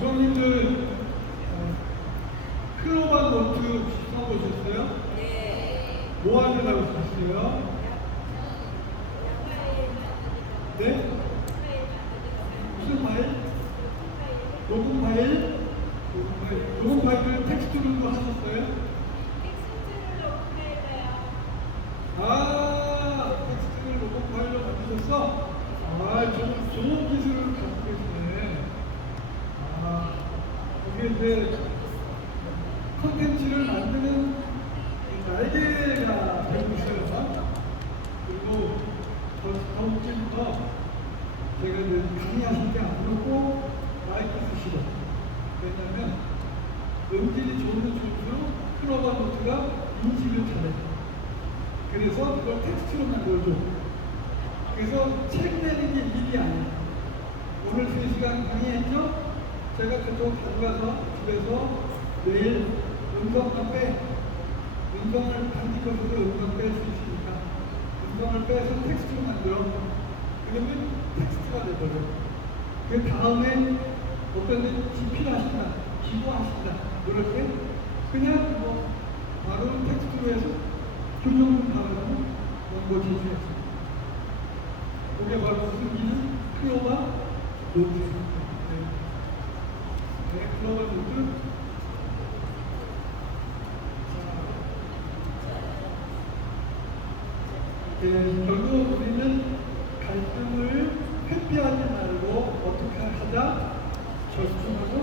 수성님들 클로바 노트 써보셨어요? 뭐 하느라고 썼어요? 네? 무슨 파일? 녹음 파일? 녹음 파일을 텍스트로도 하셨어요? 텍스트를 녹음 파일로 만드셨어? 좀 좋은 기술을 갖고 계시네. 이게 이제 컨텐츠를 만드는 날개가 되고 있어요. 그리고 더 웃긴 거, 제가 이제 강의하실 때 안 그렇고 마이크 쓰시고, 왜냐면 음질이 좋으면 좋을수록 클로바 노트가 인식을 잘해요. 그래서 그걸 텍스트로 만들어줘. 그래서 책 내는 게 일이 아니에요. 오늘 3시간 강의했죠? 제가 그쪽 가져가서 집에서 매일 음성만 음성을 간직해서도 음성 뺄 수 있으니까 음성을 빼서 텍스트로 만들어. 그러면 텍스트가 되버려요. 그 다음에 어떤 데 집필하신다, 기고하신다, 그럴 때 그냥 바로 텍스트로 해서 교정을 바르고 원고 제시했습니다. 그게 바로 무슨 기능? 클로바 노트. 클로바 노트. 결국 우리는 갈등을 회피하지 말고 어떻게 하자? 절충하고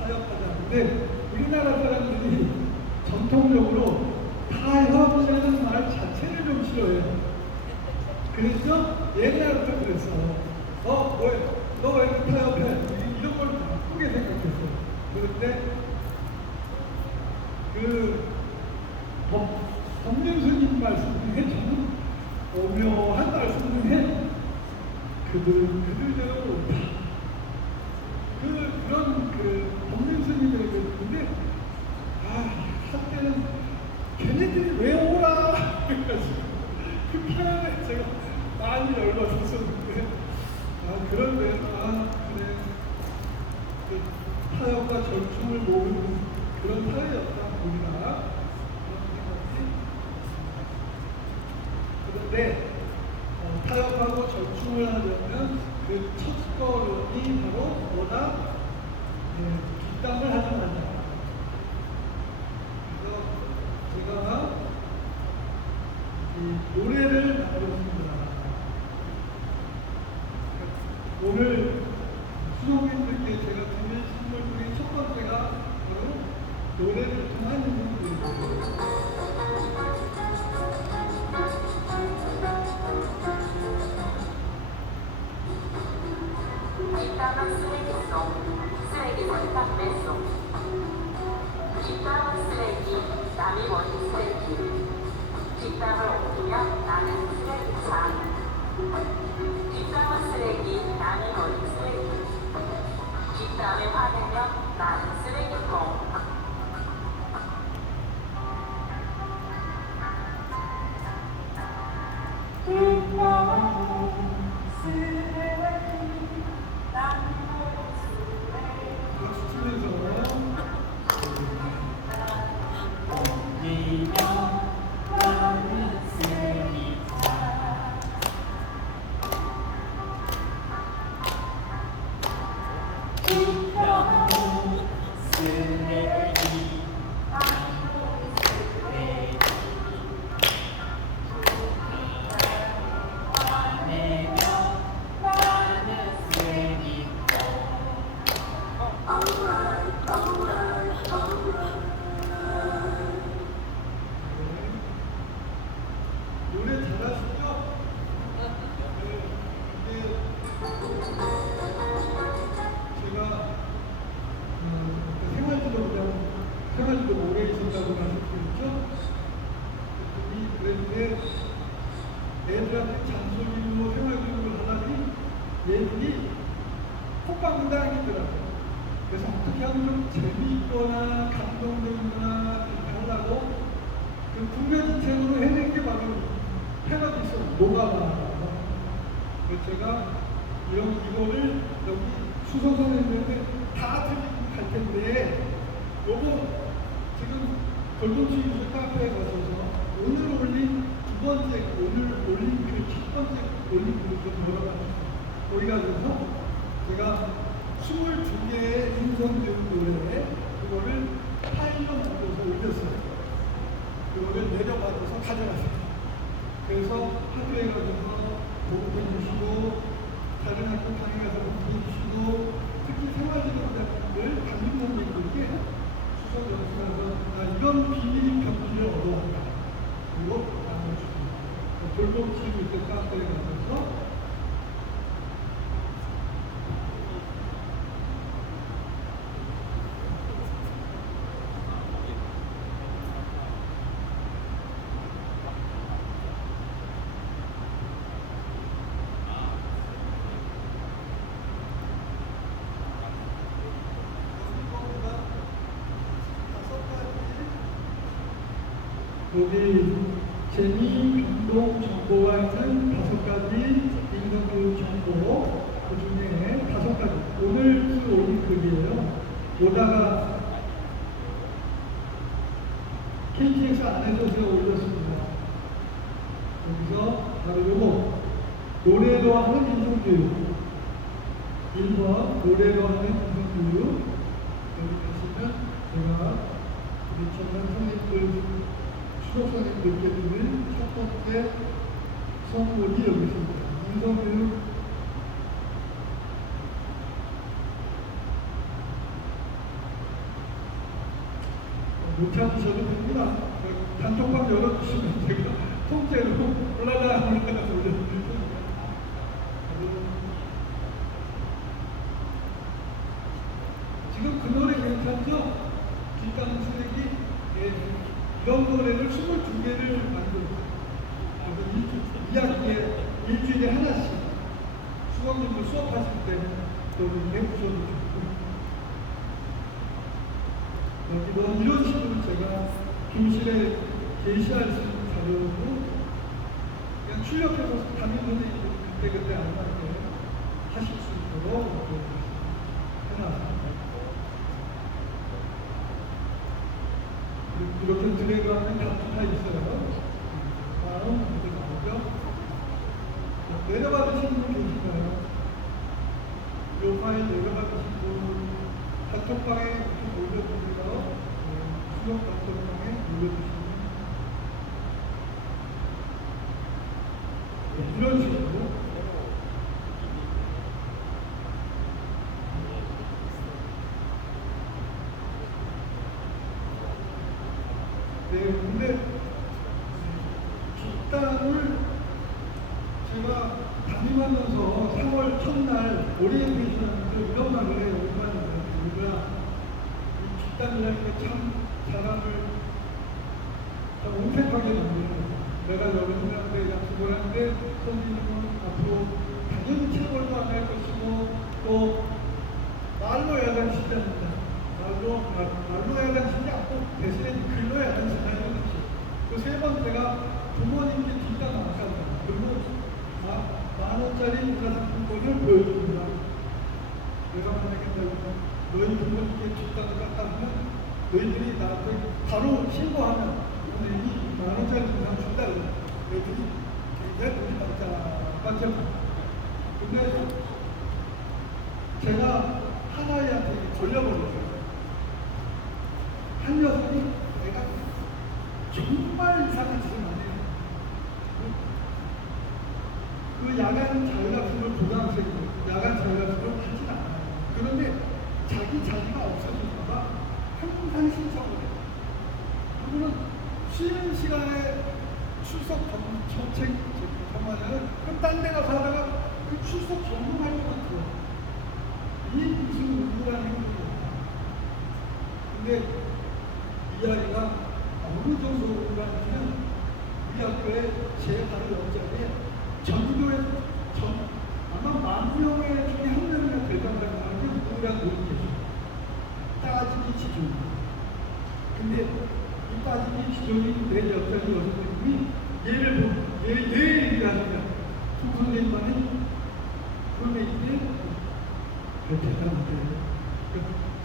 타협하자. 근데 우리나라 사람들이 전통적으로 타협이라는 말 자체를 좀 싫어해요. 그래서 옛날부터 그랬어. 뭐야? 너 왜 이렇게 타협해? 이런 걸 나쁘게 생각했어. 그런데 법륜스님 말씀 중에 저는 오묘한 말씀 중에 그들대로 옳다. 그런 법륜스님의 근데 한때는 걔네들이 왜 오라? 그래가지고 그 편안에 제가 많이 열받았었는데 그런데 그래 타협과 절충을 모으는 그런 사회였다 우리가 그런 생각이 그런데 타협하고 절충을 하려면 그 첫걸음이 바로 뭐다? 뒷담을 하지 말자. 제가 노래를 만들었습니다. 오늘 수동인들께 제가 드릴 선물 중에 첫 번째가 바로 노래를 통한 인생입니다. 집단은 쓰레기송, 쓰레기 세탁 배송. 집단은 쓰레기, 남이 버린 쓰레기. 집단을 옮기면 나는 쓰레기차. 집단은 쓰레기, 남이 버린 쓰레기. 집단에 화내면 나는 쓰레기통. 노래 잘하시죠? 제가 생활지도 오래 있었다고 말씀드렸죠? 그랬는데 애들한테 잔소리로 생활지도를 하다니 얘들이 콧방당이더라고요. 그래서 어떻게 하면 좀 재미있거나 감동적이거나 그렇게 하려고 국면지책으로 해낸 게 바로 패러디스 노가다. 그래서 제가 이거를 여기 수성선생님한테 다 드리고 갈 텐데, 요거 지금 돌봄치 유저 카페에 가셔서 오늘 올린 그 첫 번째 올린 글을 좀 몰아가주세요. 거기 가셔서 제가 22개의 인성교육 노래, 그거를 파일로 만들어서 올렸어요. 그거를 내려받아서 가져가세요. 그래서 학교에 가셔서 보고해 주시고, 다른 학교 강의 가서 보고해 주시고, 특히 생활지도자들 담임 선생님들께 수석 연수하면서 이런 비밀 경기를 얻어왔다. 그리고 나눠주세요. 돌봄치 유저 카페에 가셔서 여기 재미, 운동, 정보와 같은 5가지 인성교육 정보, 그 중에 5가지. 오늘 올린 글이에요. 오다가 KTX 안에서 제가 올렸습니다. 여기서 바로 요거, 노래로 하는 인성교육. 1번, 노래로 하는 인성교육. 여기 가시면 제가 우리 전남 선생님들, 수석 선생님들께 드린 첫 번째 선물이 여기 있습니다. 인성교육 못 찾으셔도 됩니다. 단톡방 열어주시면 제가 통째로 올라가서 올려드릴 테니까. 지금 그 노래 괜찮죠? 뒷담 쓰레기. 이런 노래를 22개를 만들었어요. 그래서 일주일에 하나씩 수강님들 수업하실 때 또 해주셔도 좋고, 여기 뭐 이런 식으로 제가 교실에 게시할 수 있는 자료로 그냥 출력해서 담임 선생님들 그때그때 알맞게 하실 수 있도록 해놨습니다. 이렇게 드래그하면 다 있어요. 다음 이렇게 나오죠. 내려받으신 분 계신가요? 이 파일 내려받으신 분 단톡방에 이렇게 올려주세요. 수업 단톡방에 올려주시면 이런 식으로 근데 뒷담을 제가 담임하면서 3월 첫날 오리엔테이션 하면서 이런 말을 해요. 우리가 이 뒷담이라는 게 참 사람을 참 온택하게 만드는 거예요. 내가 여러분들한테 약속을 하는데 선생님은 앞으로 당연히 체벌도 안 할 것이고, 또 말로 야단치지 않는다. 말로 야단치지 않고 대신에 글로 야단치는 것이. 그 세 번째가 부모님께 뒷담 안 한다. 그리고 10,000원짜리 문화상품권을 보여줍니다. 내가 만약에 너희 부모님께 뒷담을 깎아면 너희들이 나한테 바로 신고하면 선생님이 10,000원짜리 문화상품 준다. 너희들이 굉장히 돈이 반짝반짝. 근데 제가 하나이한테 돌려버렸어요. 한 녀석이 내가 정말 이상한 짓을 많이 해요. 그 야간 자율학습을 고등학생이고 야간 자율학습을 하진 않아요. 그런데 자기가 없어질까봐 항상 신청을 해요. 그러면 쉬는 시간에 출석 정책 정말은 딴 데 가서 하다가 그 출석 전문할 것 같아요. 이 무슨 우울한 행동이야. 근데 이 아이가 어느 정도 우울한지는 우리 학교에 제 바로 옆자리에 전교에 아마 10,000명 중에 한 명이나 될 거라는 우울한 노인이 계셔요. 따지기 지존. 근데 이 따지기 지존이 내 옆자리 여선생님이 얘를 보고 얘 얘기를 하시면 송 선생님만이 그러면 이제 대단한데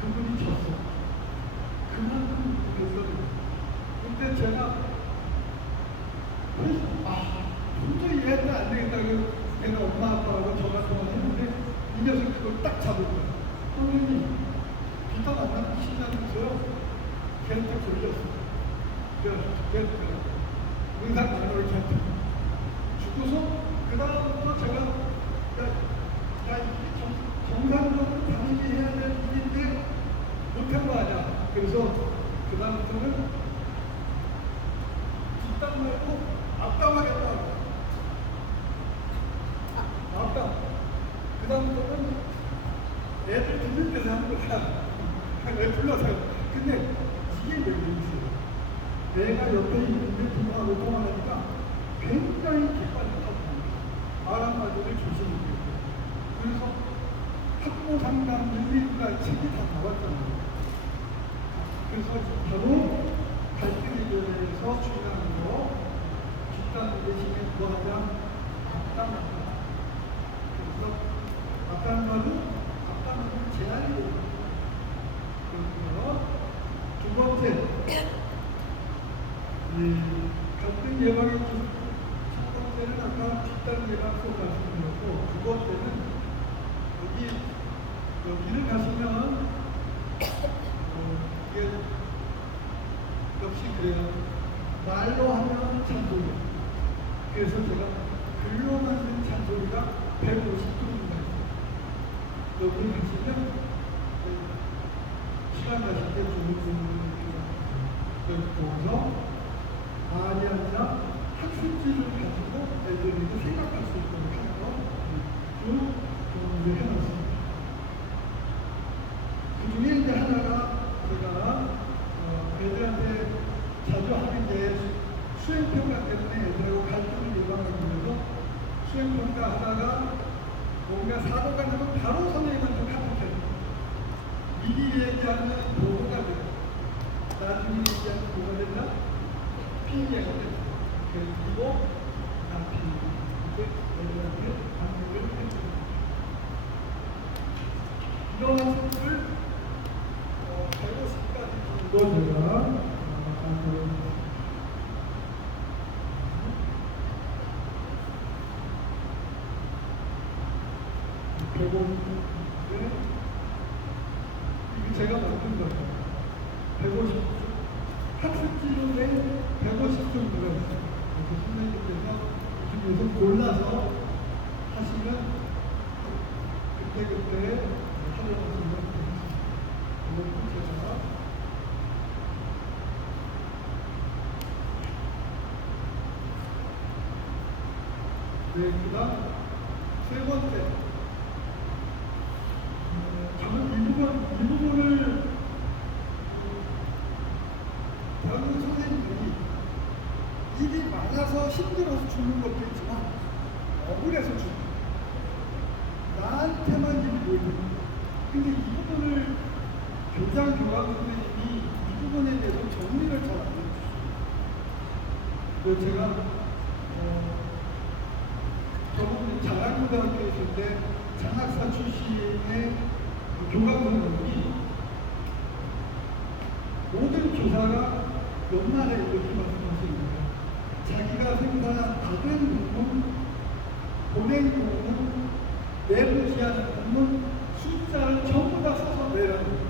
그분이 졌어. 그만큼 그랬거든요. 근데 제가 도저히 이해가 안 되겠다고 내가 엄마 아빠하고 전화 통화했는데 이 녀석 그걸 딱 잡은 거야. 선생님 비타 만나면 신나면서요. 걔한테 걸렸어. 그래서 의사 만나러 걔한테 죽고서 그 다음부터 제가 야 이게 정상적으로 당연히 해야 될 일인데 못한 거 아니야. 그래서 그 다음부터는 뒷담 말고 앞담 하겠다고. 앞담. 그 다음부터는 애들 듣는 데서 하는 거야. 애 불러서요. 근데 이게 왜 있어요? 내가 옆에 있는데 통화하고 통화하니까 굉장히 기빨리하고 말한마디를 조심해요. 그래서 학부 상담 윤리가 책이 다 나왔잖아요. 그래서 바로 갈등이별에서 주장하는 거 뒷담 대신에 뭐 하자? 앞담. 그래서 앞담말은 제한이 됩니다. 그리고요 두 번째 갈등 예방의 첫 번째는 아까 뒷담 예방소 말씀드렸고 두 번째는 여기를 가시면 이게 역시 그래요. 말로 하면 잔소리. 그래서 제가 글로 만든 잔소리가 150종입니다. 여기 가시면 시간 가실 때 좋은 분을 보고서 말이 아니라 학습지를 가지고 애들에게 생각할 수 있도록 하는 거쭉 공부를 해놨습니다. 그 중에 이제 하나가 제가 애들한테 자주 하는 게 수행평가 때문에 애들하고 갈등을 예방하기 위해서 수행평가 하다가 뭔가 사고가 나면 바로 선생님한테 카톡해요. 미리 얘기하면 보고가 돼요. 나중에 얘기하면 뭐가 된다? 피해가 돼요. 그리고 나중에 애들한테 방법을 해줍니다. 이런 학습을 150까지 정도 제가 이게 제가 만든 거예요. 150 학습지로에 150종 들어있어요. 그래서 선생님께서 이 중에서 골라서 하시면 그때그때 하려고 생각합니다. 이것도 제가 그다음 세 번째 저는 이 부분을 다른 선생님들이 일이 많아서 힘들어서 주는 것도 있지만 억울해서 주는 나한테만 일이 모이는 근데 이 부분을 교장 교감 선생님이 이 부분에 대해서 정리를 잘 안 해주셨어요. 제가 저는 장학고등학교에 있을 때 장학사 출신의 교감 선생님이 모든 교사가 연말에 이렇게 말씀하시는 거예요. 자기가 생산한 다된 논문, 보낸 논문, 내부시하는 논문 숫자를 전부 다 써서 내라는 거예요.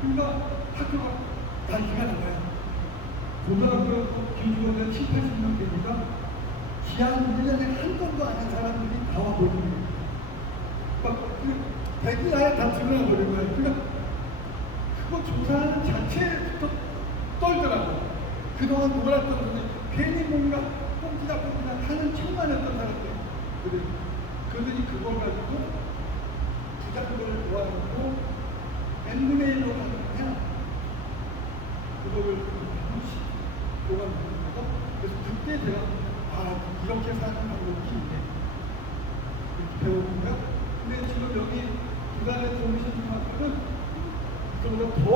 그러니까 학교가 난리가 나가요. 고등학교 교직원들 7, 80명 되니까 기한 1년에 한 번도 안 한 사람들이 나와 버리는 거예요. 막 백일 아예 다 드러나 버린 거예요. 그러니까 그거 조사하는 자체부터 떨더라고요. 그동안 놀았던 분들 괜히 뭔가 꼼지락 하는 척만 했던 사람들. 그들이 그걸 가지고 부작을 모아놓고 n분의 1로 가면 그거를 교감하는 거죠. 그래서 그때 제가 이렇게 사는 방법이 있네. 이렇게 배워보니까 근데 지금 여기 부산의 동시에 중학교는 그보다 더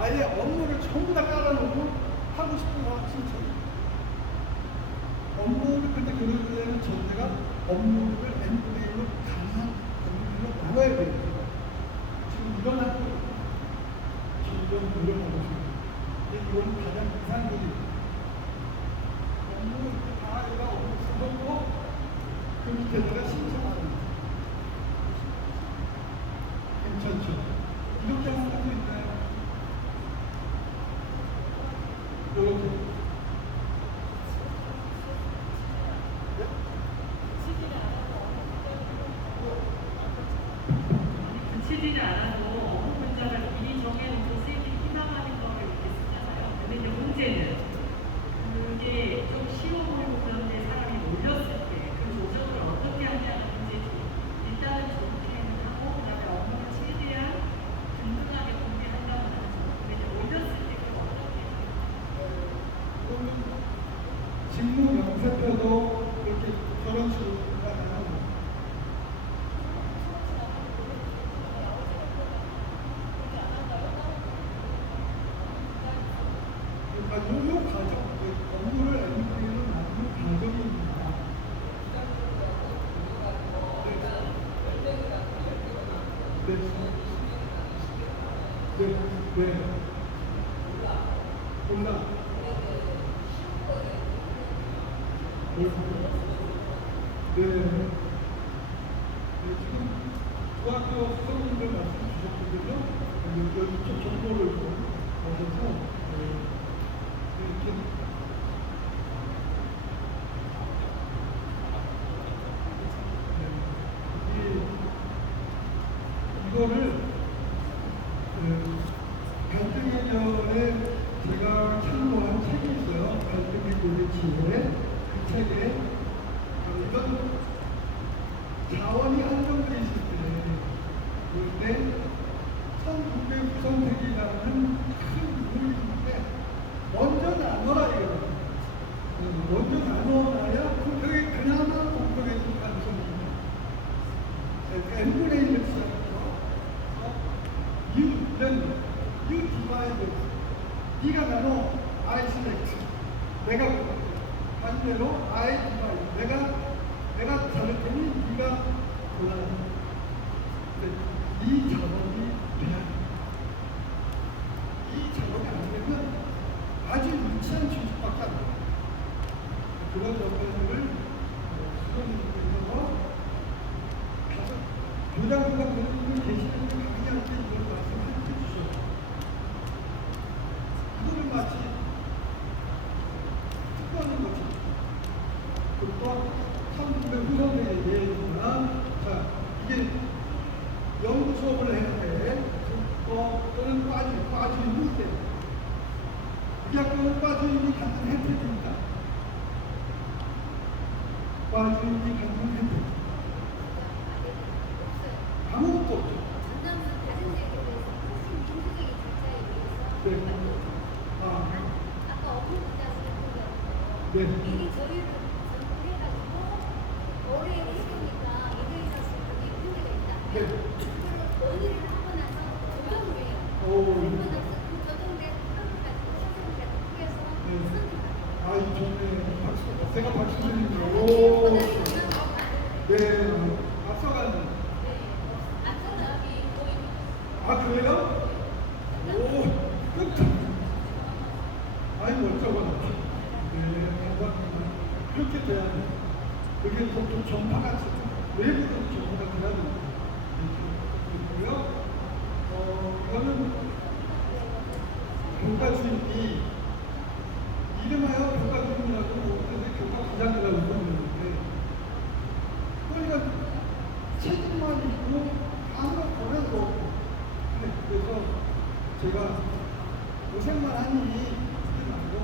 아예 업무를 전부 다 깔아놓고 하고 싶은 거 신청. 업무를 근데 그럴 때는 전제가 업무를 n분의 1로 가능한 나눠야 돼요. 지금 이런 학교, 지금 이런 학교. 이건 가장 이상적이에요. 너무 다 애가 없고 그 밑에다가 신청하는 거예요. 괜찮죠? 이렇게 하는 것도 있나요? 이렇게. 붙이지는 않아도 어느 문자를 미리 정해놓고 쓰기 희망하는 거를 이렇게 쓰잖아요. 근데 이제 문제는 그게 좀 쉬워 보이고 그런데 사람이 몰렸을 때 그 조정을 어떻게 하냐는 문제지. 일단은 좋게는 하고 그다음에 업무를 최대한 든든하게 공개한다는 거죠. 근데 이제 올렸을 때 그걸 어떻게 해요? 직무 명세표도 이렇게 저런 식으로 나가는 그러니까 요 과정, 업무를 MP로 만드는 과정입니다. 네. 네. 네. 몰라. 네. 지금 중학교 수석님들 말씀 주셨거든요. 이쪽 정보를 좀 얻어서 이렇게 이거를 갈등 해결에 제가 참고한 책이 있어요. 갈등 해결의 지혜. 그 책에 이건 자원이 한정되어 있을 때 그런데 1900구성택이라는 큰 물인데 먼저 나눠라 이거예요. 먼저 나눠놔야 그게 그나마 공평해질 가능성이 있는 n분의 1을 시작해서 you divide 네가 나눠 I select 내가 반대로 I divide 내가 자를 테니 네가 골라라. 이 작업이 돼야 돼. 이 작업이 안 되면 아주 유치한 취지밖에 안 돼요. 그런 점들을 수련님께서 가서 교장부가 그런 분이 계시는데 강의한테 이걸 말씀해 주셔요. 그거를 마치 특별한 거지. 그리고 1900후선의 예나 자 이게 연구 수업을 했는데 또는 과주임일 때 우리 학교는 과주임이 갖는 혜택입니다. 과주임이 갖는 혜택 아무것도 없죠. 네. 아까 업무 문자 쓰는 네. 미리 저희를 전공해가지고 올해 했으니까 이들이랑 그게 문제가 있다. 네. 그걸 논의를 하고 나서 조정을 해요. 오. 그리고 나서 그 조정된 학교까지 선생님까지 통해서 네. 선택을 아, 이 좋네. 박수. 제가 박수 드리는 하고 오. 네. 네. 앞서가는. 안전함이 보이는 아, 그래요? 오. 끝. 아이, 멀쩡하다. 네, 감사합니다. 그렇게 돼야 돼. 그게 또 전파같이, 외부도 전파가 돼야 됩니다. 그리고요, 이거는 교과주임이 이름하여 교과주임이라고 근데 교과부장이라고 부르는데 그러니까 책임만 있고 아무거나 도 그래서 제가 고생만 하니 그게 말고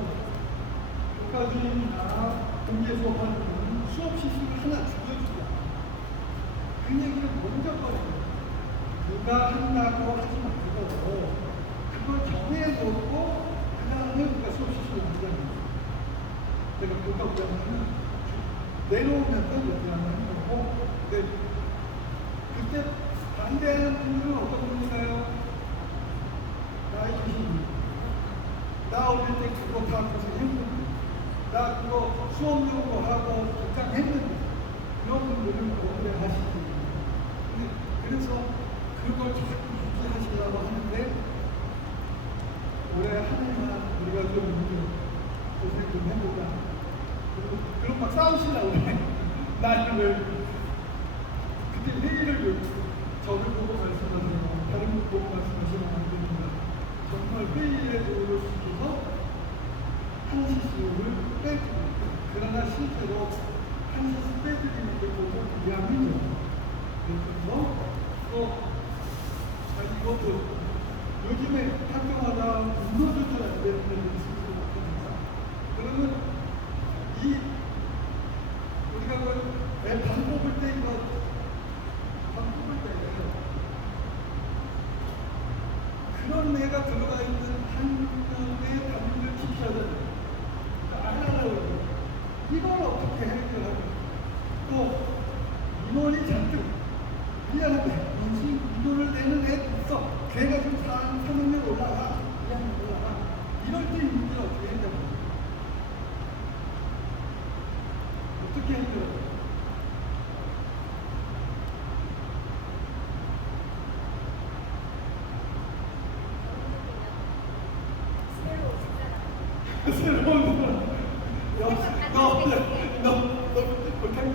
교과주임이나 공개 수업하는 분은 수업 시스템을 하나 줄여주자. 그 얘기를 먼저 꺼내요. 누가 한다고 하지 말고 그걸 정해놓고 그 다음에 우리가 수업 시스템을 만들어요. 제가 교과부장님은 내려오면서 얘기하는 거고 근데 그때 반대하는 분들은 어떤 분인가요? 나이 드신 나 어릴 때 그거 다 고생했는데 나 그거 수업 연구하고 복장했는데 그런 분들은 오래 하시지. 근데 그래서 그걸 자꾸 유지하시려고 하는데 올해 한 해만 우리가 좀 고생 좀 해보자. 그럼 막 싸우시려고 해. 나는 왜 그때 회의를 저를 보고 말씀하세요. 다른 분 보고 말씀하시면 안 됩니다. 정말 회의에 오르시켜서 한시수를 빼드립니다. 그러나 실제로 한시수 빼드리는 게 보통 이양이죠. 그래서 또 이것도 요즘에 학교마다 운동 조절 안 되는 데도 있을 것 같습니다. 그러면 우리가 방 뽑을 때 방 뽑을 때 그런 애가 들어가 있는 한 명의 담임을 지켜야 돼요. 알아요. 이걸 어떻게 해결하고 또 인원이 잔뜩 미안한데 인원을 내는 애 있어. 걔가 좀 3학년 올라가 2학년 올라가 이럴 때 이 문제를 어떻게 해결해요? 어떻게 해결해요? 새로운 사람. 너 못하는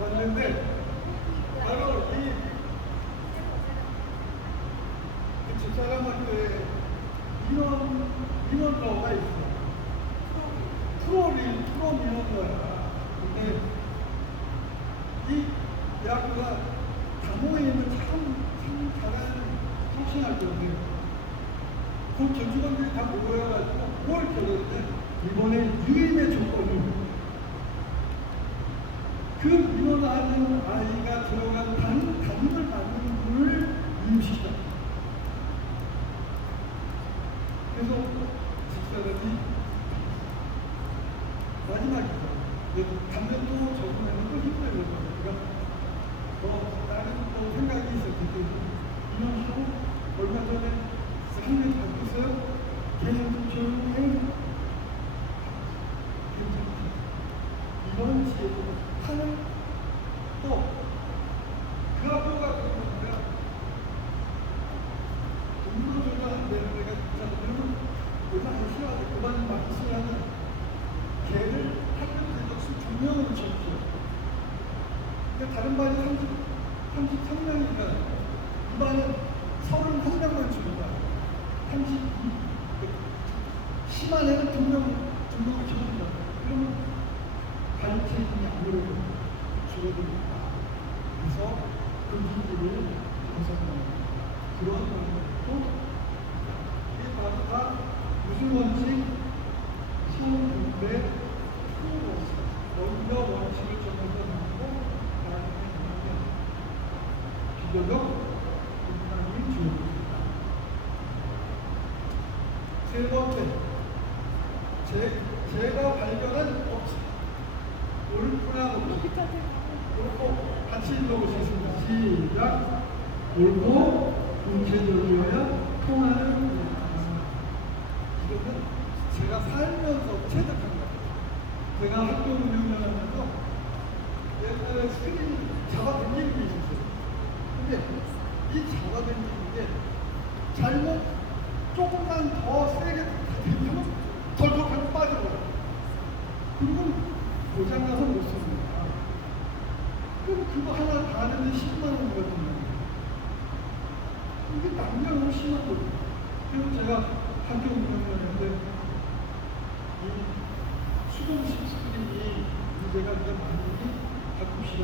맞는데 바로 그 사람한테 인원러가 있어. 프로 인원러야. 근데 이 대학교가 당호에 있는 참 잘하는 청신학교인데 그 교직원들이 다 모여가지고 뭘 결정했는데 이번에 유임의 조건을 그 인원하는 아이가 들어간 담임을 맡는 분을 유임시켰다. 그래서 집사람이 마지막이죠. 담임도 적응하는 또 힘들어요. 그러니까 다른 또 생각이 있었기 때문에 인원하고 얼마 전에 상을 바꿨어요. 걔는 좀 조용히 해. 괜찮다. 이런 지혜도 하는 또 그 학교가 그러니까 공부로 조절 안 되는 데가 있잖아. 그러면 얼마 안 싫어하지. 그만 막 싫어하는 걔를 학교 대적수 2명으로 쳤죠. 근데 다른 반이 33명이니까 이 반은 31명만 주는 거야. 32. 심한 애는 2명을 쳐준다. 그러면 가르치는 양으로 줄어듭니다. 그래서 그 문제를 벗어나는 그런 방법도 이게 다 무슨 원칙? 시험 분배 먼저 원칙을 정해서 나오고 나중에 비교적 분당이 주어집니다. 세 번째, 제가 발견한 법칙. 옳거나 옳고 같이 읽어보시겠습니다. 시작. 옳고 구체적이어야 통하는 이거는 제가 살면서 체득한 거예요. 제가 학교 운영을 하면서 옛날에 스크린 잡아당기는 게 있었어요. 근데 이 잡아당기는 게 잘못 조금만 더 세게 당기면 덜컥하고 빠져버려요. 그리고 고장나서 못 씁니다. 그럼 그거 하나 다 하는데 10만 원이거든요. 이게 남녀노소 심한 거예요. 그리고 제가 학교 운영을 하는데 이 수동식 스크린이 문제가 이제 많이 바꿉시다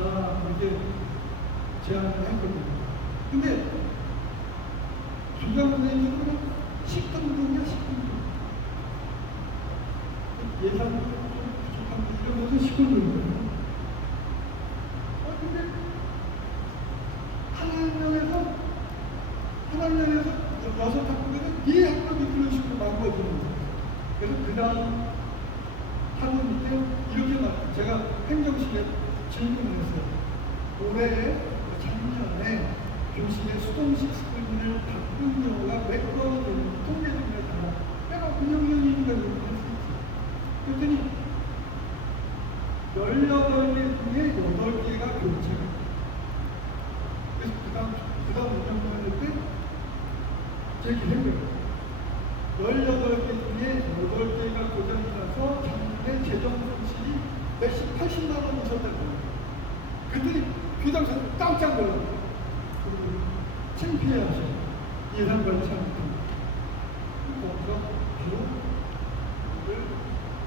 이렇게 제안을 했거든요. 근데 교장 선생님은 10등분이야 10등분. 예산도 좀 부족한데 이런 것은 10등분이에요. 근데 한 학년에서 6학년에는 이 학급이 그런 식으로 망가지는 거예요. 그래서 그 다음 학원 때 이렇게 제가 행정실에 질문을 했어요. 올해 작년에 교실에 수동식 스크린을 바꾼 경우가 몇 건 되는지 통계 좀 해달라. 내가 운영위원이니까 그렇게 했었지. 그랬더니 18개 중에 8개가 교체가. 그래서 그다음 운영할 때 제기한 거예요. 18개 중에 8개가 고장이 나서 작년에 재정 손실이 몇십 80만 원 있었다는 거예요. 그들이 비담사는 깜짝 놀랐어요. 창피해하셔. 예산관리 잘못합니다. 거기서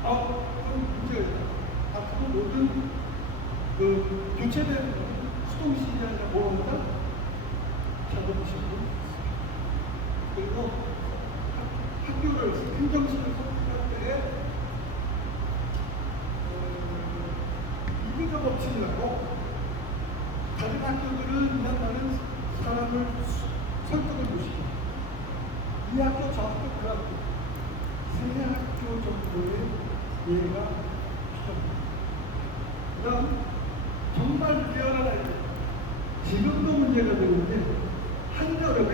바로 그건 문제가 있다. 앞으로 모든 교체된 수동식이 아니라 뭐가 자동식으로 그리고 학교를 행정실을 선택할 때 이기적 없이라고 다른 학교들은 그냥 나는 사람을 설득을 보시고 이 학교 저 학교 그 학교 세 학교 정도의 예가 필요합니다. 그다음 정말 리얼한 아이들 지금도 문제가 되는데 한여름에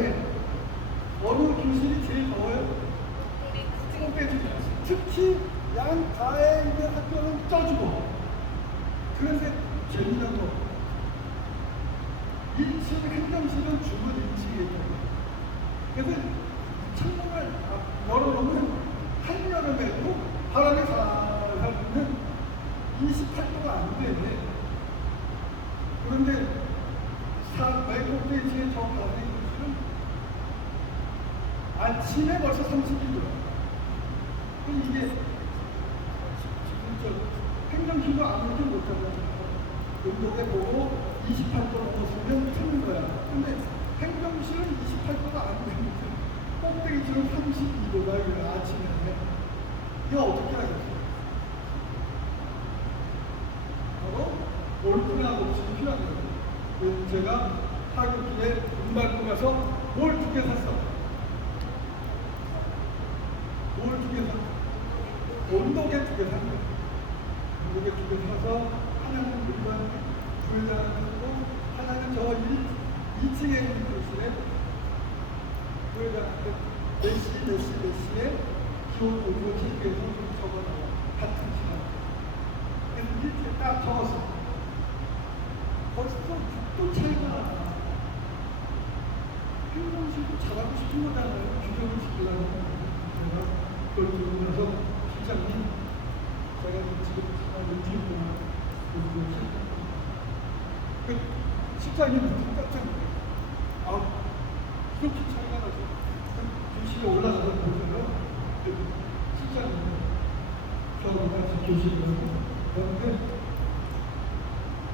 어느 교실이 제일 더워요? 똥돼지. 특히 양가에 있는 학교는 쪄주고. 그런데 재미난 거 1층 행정실은 주문 1층에 있잖아요. 그래서 창문을 열어놓으면 한여름에도 바람이 살살 부는 28도가 안 되네. 그런데 외국돼지의 저 가운데 교실은 아침에 벌써 32도야. 이게 지금 저 행정실도 아무렇게 못하잖아요. 운동에 보고 28도 넘었으면 틀린 거야. 근데 행정실은 28도가 안 되는데 꼭대기처럼 32도가 아침에 이거 어떻게 하겠어요? 바로 올프나 옵션이 필요한 거예요. 그래서 제가 하굣길에 문 밟고 가서 뭘 2개 샀어. 뭘 2개 샀어. 온도계 2개 산 거예요. 온도계 2개 사서 하나는 물건 부회장하고 하나는 저 2층에 있는 교실에 부회장한테 몇 시에 기온 온도 체크해서 좀 적어놔요. 같은 시간. 그래서 이렇게 딱 적었어. 벌써 6도 차이가 나. 행정실도 잘하고 싶은 거잖아요. 규정을 지키려는 제가 그걸 들고 나서 실장님, 제가 지금 일주일동안 그 실장님 깜짝 놀랐어요. 아, 이렇게 차이가 나서 교실에 올라가서 보잖아요. 실장님, 저랑 같이 교실에 가는데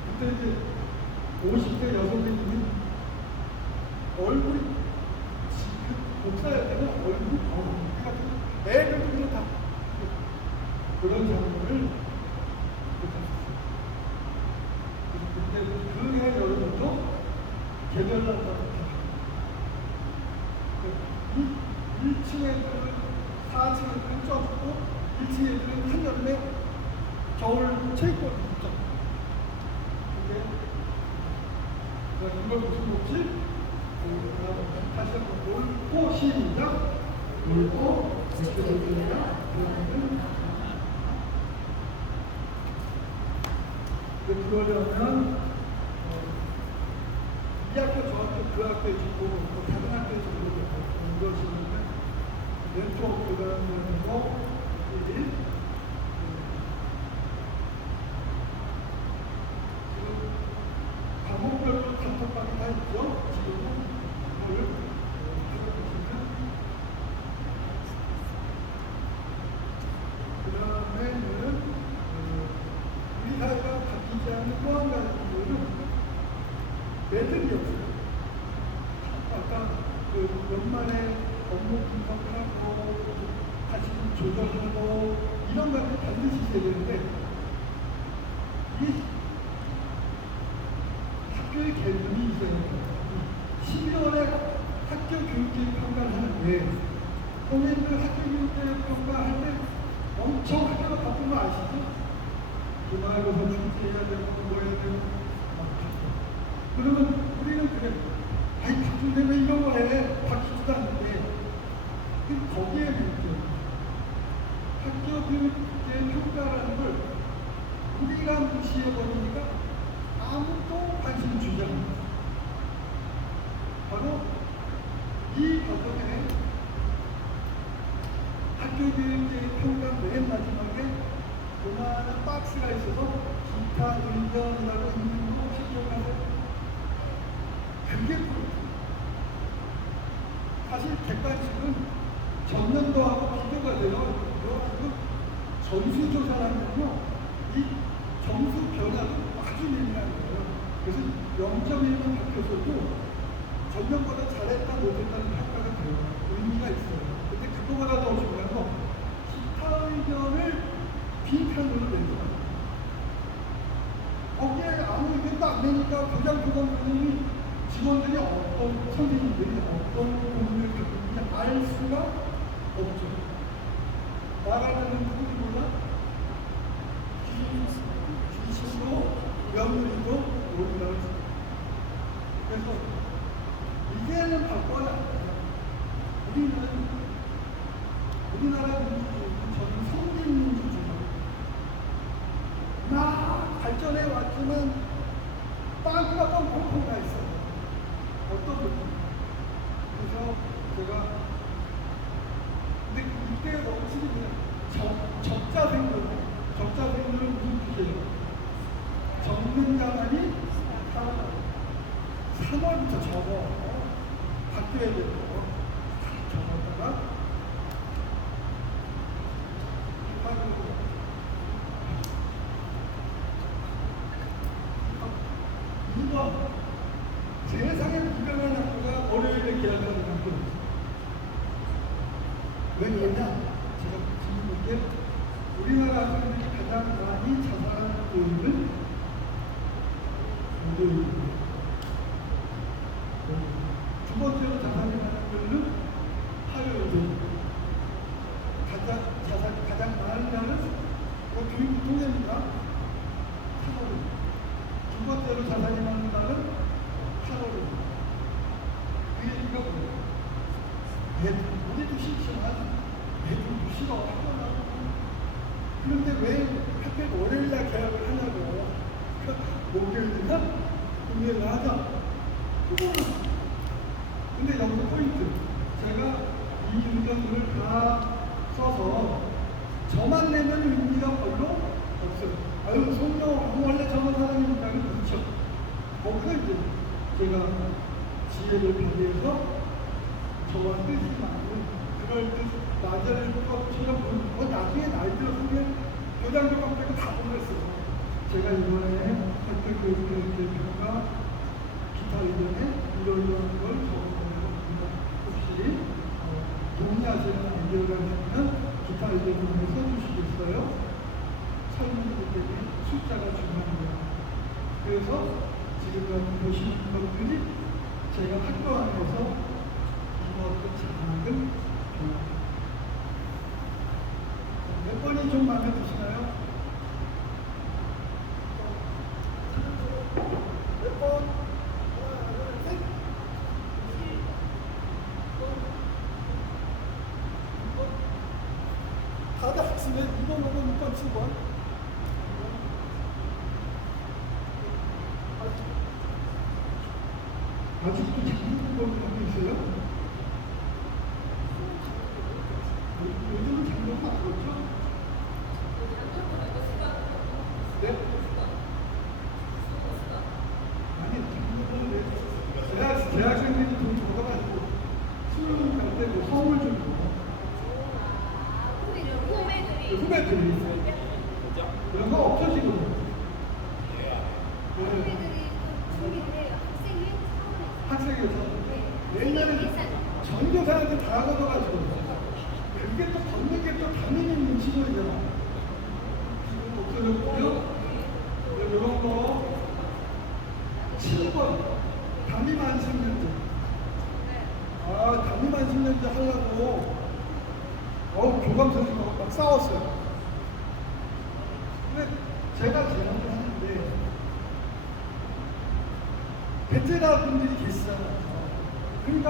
그때 이제 50대 여성분이 얼굴이 목사였다면 얼굴이 애들도 그렇다. 그런 장면을 보셨어요. 그때 그해 여름도 개별난다고 1층 애들은 4층 애들은 쪄주고 1층 애들은 한여름에 겨울 체육관을 붙잡고 근데 이걸 무슨 목지? 다시 한번 놀고 시작 놀고 이렇게 놀니까 그러려면 이 학교 저 학교 그 학교에 있고 다른 학교에서 이것이면 왼쪽 교단으로 1 지금 과목별로 단톡방이 다 있죠. 지금은 이걸 해보시면 그 다음에는 우리 사회가 바뀌지 않는 또 한 가지 이유는 매듭이 없어요. 아까 그 연말에 업무 분석을 하고 다시 조정하고 이런 것들 반드시 있어야 되는데 이 학교의 개념이 있어야 됩니다. 12월에 학교 교육계획 평가를 하는데 선생님들 학교 교육계획 평가할 때 엄청 학교가 바쁜 거 아시죠? 기말고사 출제해야 되고 뭐 해야 되고 그러면 우리는 그래 아이 바쁜데 왜 이런 거 해? 바뀌지도 않는데 거기에 문제 학교 교육계획 평가라는 걸 우리 우리가 무시해버리니까 아무도 관심 주지 않는다. 바로 이 과정에 학교교육의 평가 맨 마지막에 요만한 박스가 있어서 기타 의견이라고 있는 거 혹시 기억나세요? 그게 포인트. 사실 객관식은 전년도하고 비교가 돼요. 그래가지고 전수조사라면요, 이 점수 변화도 아주 예민한 거예요. 그래서 0.1만 바뀌어서도 전년보다 잘했다 못했다는 평가가 돼요. 의미가 있어요. 근데 그거보다 더 중요한 건 기타 의견을 빈칸으로 낸 거예요. 거기에 아무 의견도 안 내니까 교장교감선생님이 직원들이 선생님들이 어떤 고민을 갖고 있는지 알 수가 없죠. 말하는 누구도 몰라? 귀신도 며느리도 모른다고 했어요. 그래서 이제는 바꿔야 우리나라 민주주의는 저는 성립민주주의라고 막 발전해 왔지만 빵꾸가 뻥뻥뻥 나 있어요. 어떤 느낌? 그래서 제가 근데 이때 넘치는 적자생들은 무슨 뜻이에요? 적는 자만이 살아나요. 3월부터 적어 바뀌어야 되고 적었다가 2번 세상에 무병한 학교가 월요일에 개학하는 학교입니다. 왜냐면 제가 지금 게 우리나라 학생들이 가장 많이 자살하는 요일은 목요일입니다. 두 번째로 자살이 많은 요일은 화요일입니다. 가장 많은 날은 교육 통계입니다. 3월입니다. 두 번째로 자살이 많은 날은 8월입니다. 그 얘기가 뭐예요? 우리도 싫지만 애들도 싫어 학교 나오고 그런데 왜 하필 월요일날 계약을 하냐고 목요일이나 금요일 하자 근데 여기서 포인트 제가 이 의견들을 다 써서 저만 내면 의미가 별로 없어요. 아유 송영 원래 저만 사람이니까는 그렇죠. 거기서 이제 제가 지혜를 발휘해서 저와 뜻이 맞는 그럴 뜻 낮을 것처럼 나중에 나이 들어서 교장교감대가 다 보냈어요. 제가 이번에 학교교육교육평가 기타 의견에 이러이러한 걸 적어보내고 혹시 동의하시는 아이디어가 있으면 기타 의견을 써주시겠어요? 설문지 때문에 숫자가 중요합니다. 그래서 지금 보시는 것들이 제가 학교 안에서 이것도 작은 교육. 몇 번이 좀 마음에 드시나요? 몇 번? 하나, 둘, 셋. 2번. 다들 학생들 2번, 5번, 6번, 7번. 아직도 장르 공부하고 있어요? 요즘은 장르가 바뀌었죠? 네? 아니, 대학생들이 돈 적어가지고 수능 갈때 뭐 선물 주고 후배들이 이런 거 없죠 지금? 학생회에서 옛날에 전교사한테 다 걷어가지고 그게 또 걷는 게 또 담임님 시골이잖아. 지금 없어졌고요. 이런 거 7번 담임 안심년제. 담임 안심년제 하려고 교감 선생님하고 막 싸웠어요. 근데 제가 제안을 하는데 베테랑 분들이 계시잖아요. 그러니까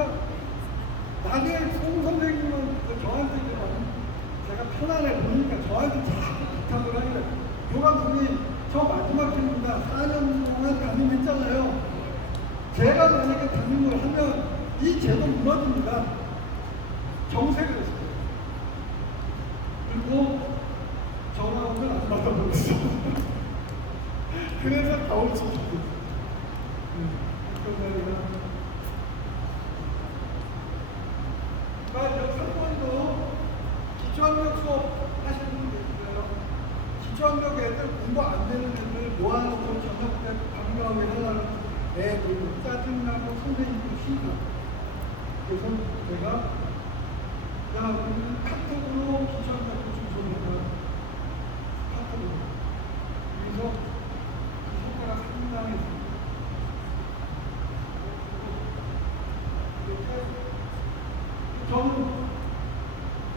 나중에 송 선생님은 저한테 제가 편안해 보니까 저한테 자꾸 부탁을 하길래 교감 선생님 저 마지막 질문입니다. 4년 동안 담임했잖아요. 제가 만약에 담임을 하면 이 제도 무너집니다. 정색을 했어요. 그리고 전화오면 안 받아버렸어. 그래서 가오를 시켰어요. 그러니까 상권도 기초학력 수업 하시는 분 계세요. 기초학력 애들 공부 안 되는 애들 모아놓고 저녁 때 방과후에 하려는 애들 짜증나고 선생님도 싫어. 그래서 제가 야 우리 카톡으로 기초학력 중소해라. 카톡으로. 그래서 그 효과가 상당했습니다. 저는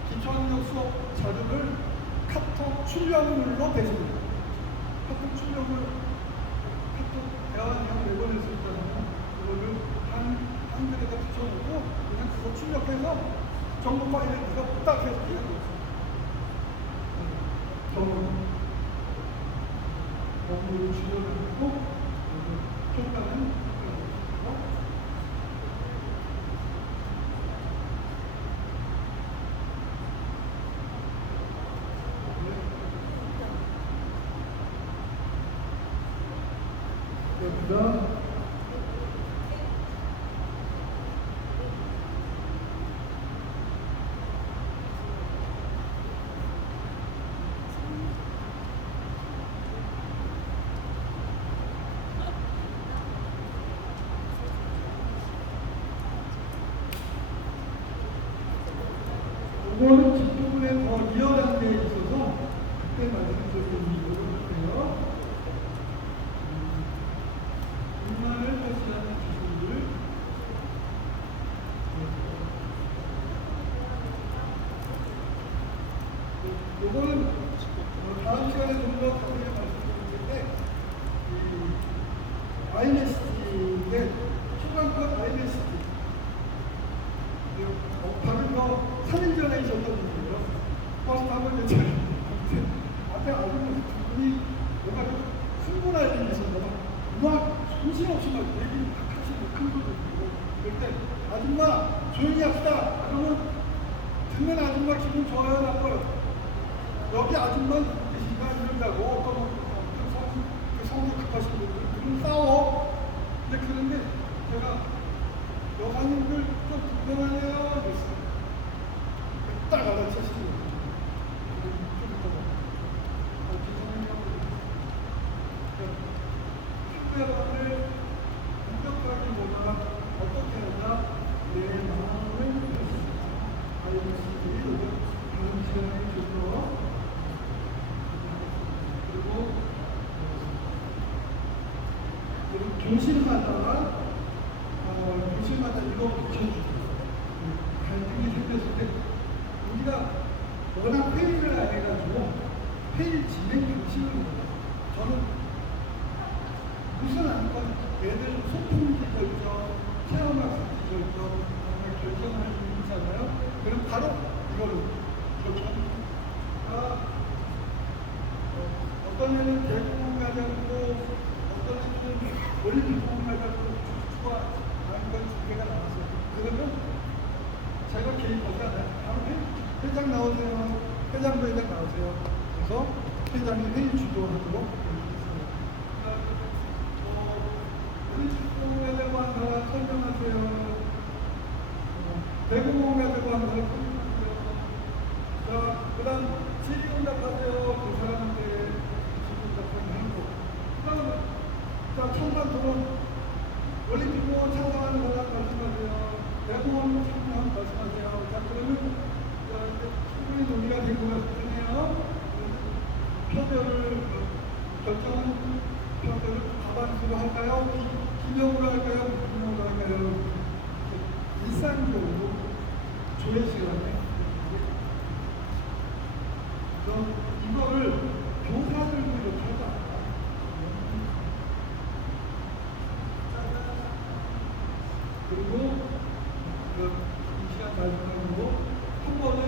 기초학력 수업 자료를 카톡 출력물로 배송해요. 카톡 출력을 카톡 대화내용 내보냈을 때는 그거를 한글에다 붙여놓고 그냥 그거 출력해서 정보 파일에 네가 딱 해서 이렇게 있어요. 저는 업무를 출력하고 효과는 이거는 뒷부분에 더 리얼한 게 있어서 그때 말씀드린 이유로 할게요. 인간을 표시하는 기술을 이거는 다음 시간에 좀 더 자세히 말씀드릴 텐데 INST인데 초등학교 INST 방금 3일 전에 있었던 분이에요. 버스 타고 이제 앞에 아주머니 두 분이 뭔가 흥분할 일이 있었나 봐. 막 정신없이 막 얘기를 막 하시고 큰 소리 들리고 그럴 때 아줌마 조용히 합시다. 그러면 듣는 아줌마 기분 좋아요 나빠요. 여기 아줌마 누구시가 이런다고 어떤 성격 급하신 분들 그럼 싸워. 근데 그런데 제가 여사님들 좀 불편하네요 그랬어요. 딱 알아채시는 거예요. 상대방을 공격하기보다 어떻게 하자 내 마음을 표현했습니다. INST 다음 시간에 주도록 그리고 교실마다 이거 붙여주세요. 갈등이 생겼을 때 우리가 워낙 회의를 안 해가지고 회의 진행 방식을 몰라요. 저는 무슨 안건 애들 소품지 결정, 체험학습지 결정, 결정할 수 있잖아요. 그럼 바로 이거를 이렇게 합니다. 어떤 애는 대부분 가자고 어떤 애는 올림픽 가자고 추가 건 두 개가 나왔어요. 그러면 제가 개입하지 않아요. 바로 회장 나오세요. 회장도 회장 나오세요. 그래서 회장이 회의 주도하도록 있습니다. 우리 축구에 대고 한 사람 설명하세요. 대구공에 대고 한 사람 설명하세요. 자, 그 다음 질의응답하세요. 그 사람한테 질의응답하는 행동. 그 다음에 자, 청반 토론. 올림픽으로 참가하는 사람 말씀하세요. 대공원 참가하는 말씀하세요. 자, 그러면 충분히 논의가 된 것 같으네요. 표결을 결정한 표결을 과반수로 할까요? 기명으로 할까요? 무기명으로 할까요? 일상적으로 조회 시간에 그래서 이거를 교사들도 이렇게 하자. 그리고 이 시간 마지막으로 한 번은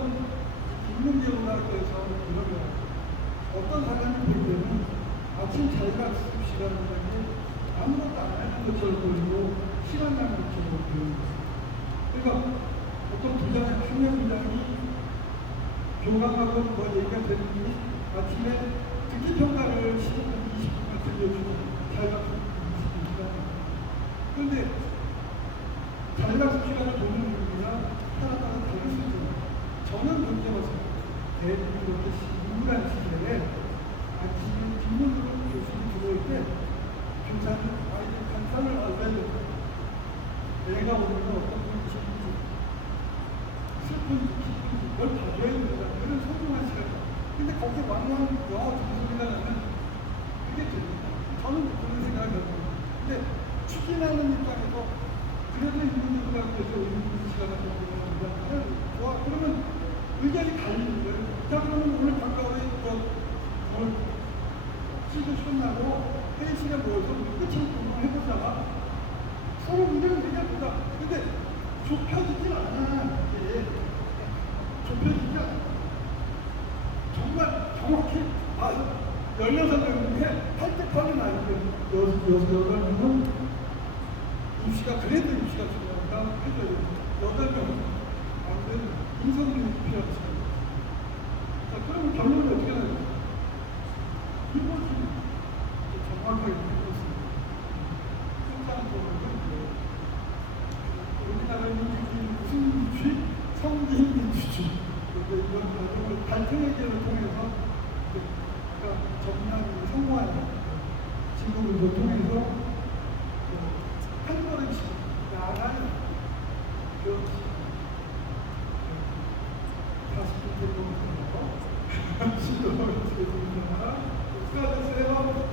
인문계문학교에서 이런 거 어떤 사람이 볼 때는 아침 자율학습 시간이라는 게 아무것도 안 하는 것처럼 보이고 시간 낭비 것처럼 보이는 거예요. 그러니까 어떤 부장의 한명 부장이 교감하고 뭐 얘기가 되는 게 아침에 듣기 평가를 15분, 20분만 들려주고 자율학습 20분 시간. 그런데 자율학습 시간을 보는 분이나 따라따라 다를 수 있잖아요. 저는 그렇게 봤어요. 대부분 그렇게 우울한 시절에 아침에 뒷문으로 교실이 들어올 때 교사는 아이들 간단을 알아야 된다. 애가 오면 어떤 분인지 슬픈지 기쁜지 뭘 봐줘야 된다. 그런 소중한 시간. 근데 거기에 왕왕 영어 소리가 나면 그게 됩니다. 저는 그런 생각을 해요. 근데 추진하는 입장에서 그래도 인문대학교에서 인문 시간을 보는 좋아. 그러면 의견이 갈리는 거예요. 자, 그러면 오늘 가까워에 오늘 시도 끝나고 회의 시간 모여서 끝을 해보자가 서로 의견을 얘기합니다. 근데 좁혀지질 않아. 이게 좁혀지지 않아. 정말 정확히 16명 중에 8대8은 아니고 8명은 입시가 그래도 입시가 중요하니까 해줘야 됩니다. 8명은 아무래도 인성능력이 필요한 시간입니다. 자, 그러면 결론은 어떻게 나요? 이것이 정확하게 되고 있습니다. 성장법은 우리나라 민주주의 무슨 민주주의? 성진 민주주의. 이런 과정을 갈등의견을 통해서 그러니까 정량이 성공하는 지금을 통해서 한 걸음씩 나아가는 그런 다시 좀 되고 있는 거. 시도를 해보겠습니다. 수고하셨어요.